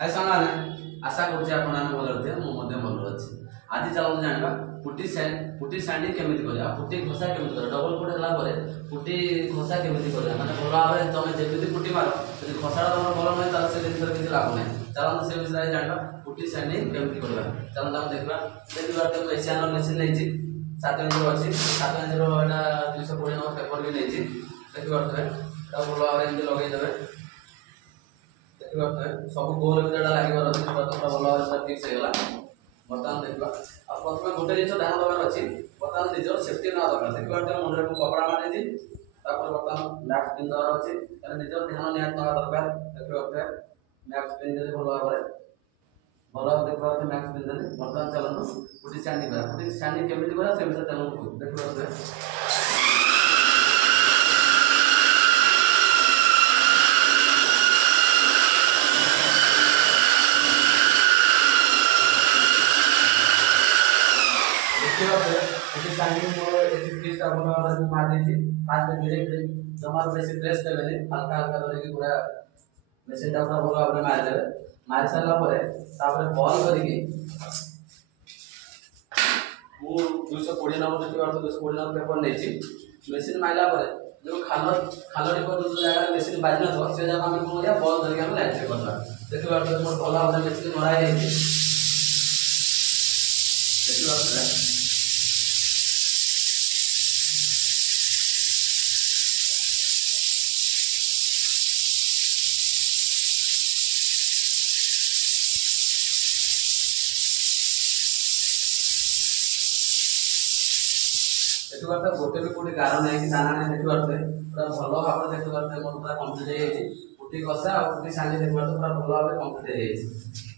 हाय सामने आशा करूँ आपण मैंने भल थे मुझे भल अच्छी आज चलो जाना पुटी सैंडी केमी कर पुटी घसा केमी कर डबल पुट है पुटी घसा केमी कर मैंने भल भाव में तुम जमी पुटी मार यदि घसा तुम भल नुहे तो से जिन किसी लाभ ना चलो से विषय जाना पुटी सैंडी केमी कर चलो तुम देखा देखिए एशियान मेसीन नहीं 7 इंच अच्छी 7 इंच रहा 220 नंबर पेपर भी नहीं देखिए भल भाव में लगेदेवे सब गोल भितर लगे भल भाव फिक्स होगा बर्तमान देखा प्रथम गोटे जिन ध्यान देवार अच्छी बर्तमान निज सेफ्टी ना दरकार देखिए मुंडे कपड़ा मारे बर्तमान मैक्स पिंधार अच्छी निज ध्यान निहत ना दरकार देखिए मैक्स पिंधे भल भाव भल देखा मैक्स पिंधे बर्तमान चलना पुटी स्टैंडिंग केमी करा से विषय चलना देखिए मार दी फास्ट धीरे धीरे जमा बेसी प्रेस देवे हल्का हल्का धरिकी पूरा मेसीन टा पूरा भल भाव मारिदेवे मारी सारा बल करके 220 नंबर देखिए 220 नंबर पेपर नहीं मेसीन मारला जो खालटी पर जो जगह मेसीन बाजी न से जगह आम कौन कर बल धरिक आम लाइट करवा देखिए मोर भल भाव मेसीन मरा देखिए देखिए गोटे भी कौटी गार नहीं कि दाना नहीं देखिए पूरा भल भाव देखिए मोर पूरा कम्प्लीट हो पुटी कषा और पुटी सांडी देखिए पूरा भल भाव कम्प्लीट हो